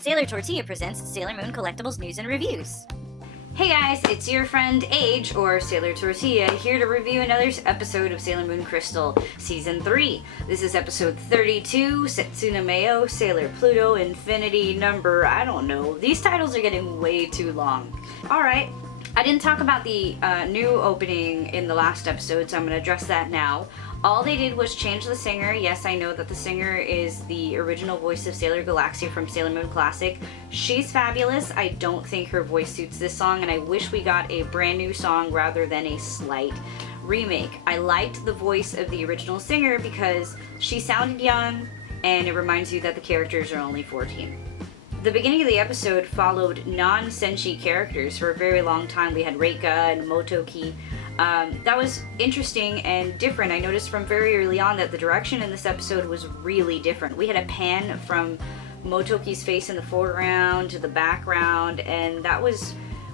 Sailor Tortilla presents Sailor Moon Collectibles News and Reviews. Hey guys, it's your friend Age, or Sailor Tortilla, here to review another episode of Sailor Moon Crystal Season 3. This is episode 32, Setsuna Meo, Sailor Pluto, Infinity Number, I don't know. These titles are getting way too long. Alright, I didn't talk about the new opening in the last episode, so I'm going to address that now. All they did was change the singer. Yes, I know that the singer is the original voice of Sailor Galaxia from Sailor Moon Classic. She's fabulous. I don't think her voice suits this song, and I wish we got a brand new song rather than a slight remake. I liked the voice of the original singer because she sounded young, and it reminds you that the characters are only 14. The beginning of the episode followed non-Senshi characters. For a very long time we had Reika and Motoki. That was interesting and different. I noticed from very early on that the direction in this episode was really different. We had a pan from Motoki's face in the foreground to the background, and that was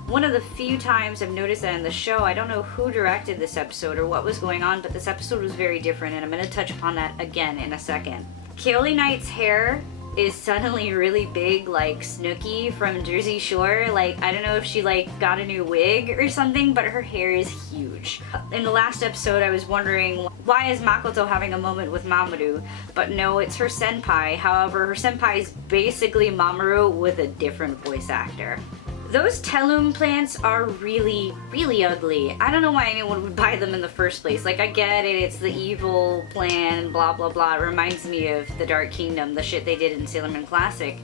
one of the few times I've noticed that in the show. I don't know who directed this episode or what was going on, but this episode was very different, and I'm going to touch upon that again in a second. Kaoli Knight's hair is suddenly really big, like Snooki from Jersey Shore. Like, I don't know if she got a new wig or something, but her hair is huge. In the last episode I was wondering, why is Makoto having a moment with Mamoru? But no, it's her senpai. However, her senpai is basically Mamoru with a different voice actor. Those Telum plants are really, really ugly. I don't know why anyone would buy them in the first place. Like, I get it, it's the evil plan, blah blah blah. It reminds me of the Dark Kingdom, the shit they did in Sailor Moon Classic.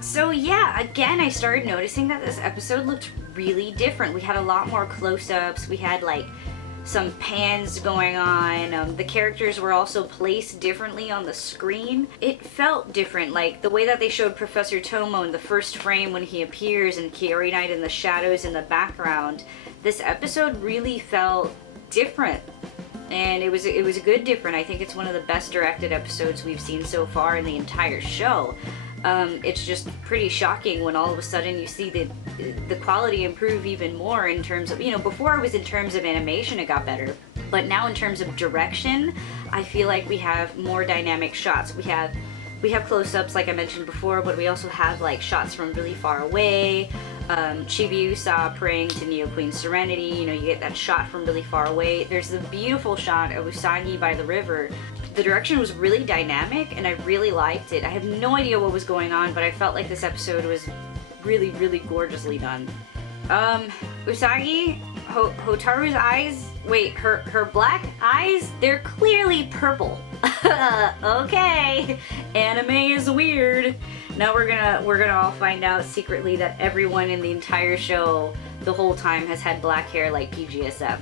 So yeah, again, I started noticing that this episode looked really different. We had a lot more close-ups, we had like some pans going on. The characters were also placed differently on the screen. It felt different, like the way that they showed Professor Tomo in the first frame when he appears and Kaori Knight in the shadows in the background. This episode really felt different, and it was a good different. I think it's one of the best directed episodes we've seen so far in the entire show. It's just pretty shocking when all of a sudden you see the quality improve even more in terms of, before it was in terms of animation it got better, but now in terms of direction, I feel like we have more dynamic shots. We have close-ups like I mentioned before, but we also have like shots from really far away. Chibiusa praying to Neo Queen Serenity, you get that shot from really far away. There's the beautiful shot of Usagi by the river. The direction was really dynamic and I really liked it. I have no idea what was going on, but I felt like this episode was really, really gorgeously done. Usagi, Hotaru's eyes, wait, her black eyes, they're clearly purple. Okay, anime is weird. Now we're gonna all find out secretly that everyone in the entire show the whole time has had black hair like PGSM.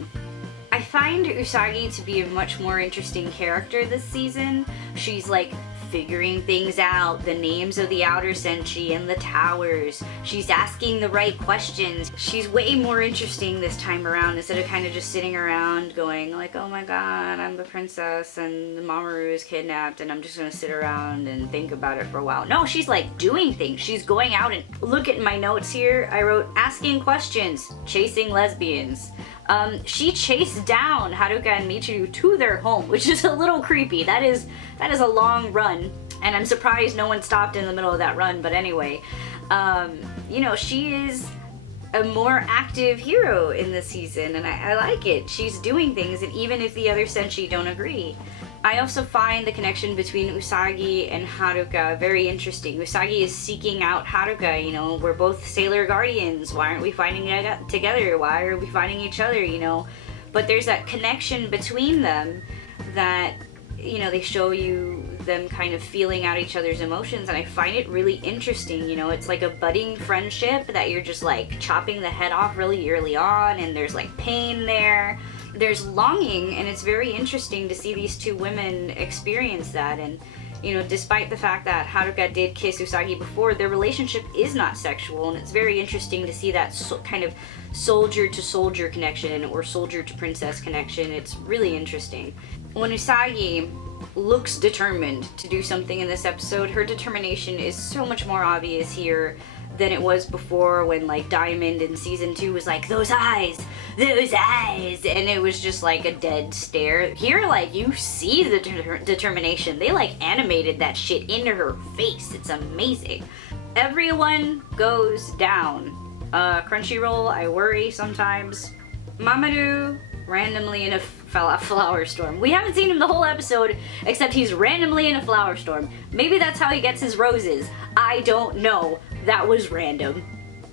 I find Usagi to be a much more interesting character this season. She's like figuring things out, the names of the outer senshi and the towers. She's asking the right questions. She's way more interesting this time around instead of kind of just sitting around going like, oh my god, I'm the princess and Mamoru is kidnapped and I'm just gonna sit around and think about it for a while. No, she's like doing things. She's going out and look at my notes here. I wrote asking questions, chasing lesbians. She chased down Haruka and Michiru to their home, which is a little creepy. That is a long run, and I'm surprised no one stopped in the middle of that run, but anyway. She is a more active hero in this season, and I like it. She's doing things, and even if the other senshi don't agree. I also find the connection between Usagi and Haruka very interesting. Usagi is seeking out Haruka, we're both Sailor Guardians. Why aren't we fighting together? Why are we fighting each other, But there's that connection between them that, they show you them kind of feeling out each other's emotions, and I find it really interesting. It's like a budding friendship that you're just like chopping the head off really early on, and there's like pain there. There's longing, and it's very interesting to see these two women experience that. And despite the fact that Haruka did kiss Usagi before, their relationship is not sexual, and it's very interesting to see that kind of soldier to soldier connection or soldier to princess connection. It's really interesting. When Usagi looks determined to do something in this episode, her determination is so much more obvious here than it was before, when like Diamond in season 2 was like, those eyes, and it was just like a dead stare. Here, like, you see the determination. They like animated that shit into her face. It's amazing. everyone goes down. Crunchyroll, I worry sometimes. Mamoru randomly in a flower storm. We haven't seen him the whole episode, except he's randomly in a flower storm. Maybe that's how he gets his roses. I don't know. That was random.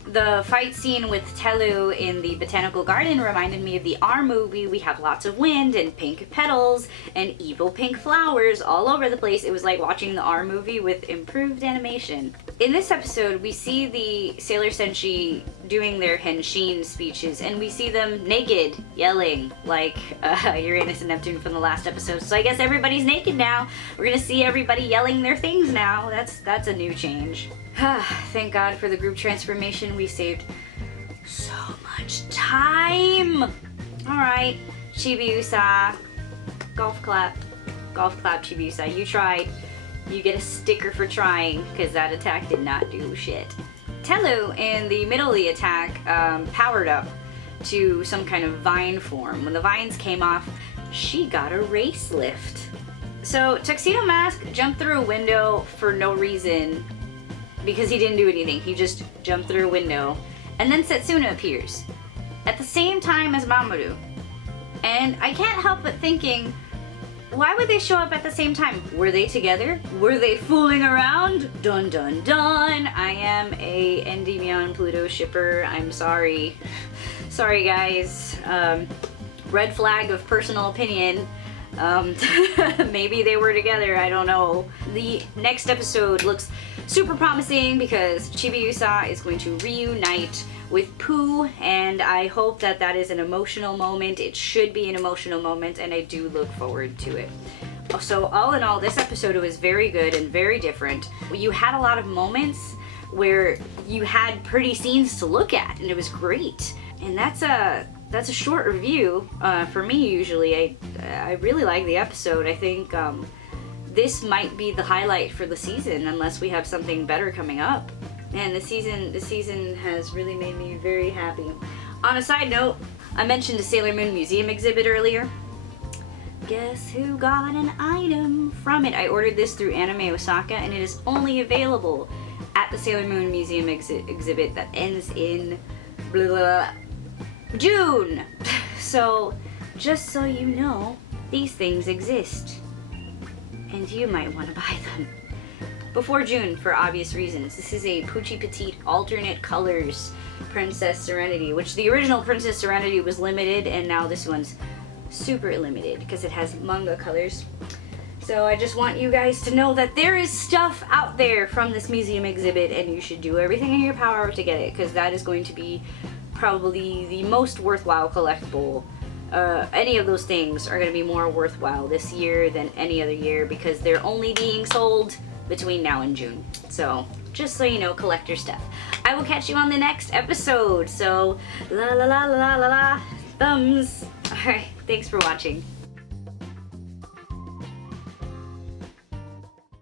The fight scene with Telu in the botanical garden reminded me of the R movie. We have lots of wind and pink petals and evil pink flowers all over the place. It was like watching the R movie with improved animation. In this episode, we see the Sailor Senshi doing their Henshin speeches, and we see them naked, yelling like Uranus and Neptune from the last episode. So I guess everybody's naked now. We're gonna see everybody yelling their things now. That's a new change. Thank God for the group transformation. We saved so much time. All right, Chibiusa, golf clap, Chibiusa. You tried. You get a sticker for trying, because that attack did not do shit. Telu, in the middle of the attack, powered up to some kind of vine form. When the vines came off, she got a race lift. So Tuxedo Mask jumped through a window for no reason, because he didn't do anything. He just jumped through a window. And then Setsuna appears at the same time as Mamoru. And I can't help but thinking, why would they show up at the same time? Were they together? Were they fooling around? Dun dun dun! I am a Endymion Pluto shipper. I'm sorry. Sorry guys. Red flag of personal opinion. Maybe they were together, I don't know. The next episode looks super promising because Chibiusa is going to reunite with Pooh, and I hope that that is an emotional moment. It should be an emotional moment, and I do look forward to it. So all in all, this episode was very good and very different. You had a lot of moments where you had pretty scenes to look at, and it was great. And that's a short review for me usually. I really like the episode. I think this might be the highlight for the season unless we have something better coming up. And the season has really made me very happy. On a side note, I mentioned a Sailor Moon museum exhibit earlier. Guess who got an item from it? I ordered this through Anime Osaka, and it is only available at the Sailor Moon museum exhibit that ends in blah, blah, blah, June. So just so you know, these things exist, and you might want to buy them before June for obvious reasons. This is a Poochie Petite alternate colors Princess Serenity, which the original Princess Serenity was limited, and now this one's super limited because it has manga colors. So I just want you guys to know that there is stuff out there from this museum exhibit, and you should do everything in your power to get it, because that is going to be probably the most worthwhile collectible. Any of those things are going to be more worthwhile this year than any other year because they're only being sold between now and June. So just so you know, collector stuff. I will catch you on the next episode. So la la la la la la thumbs. Alright, thanks for watching.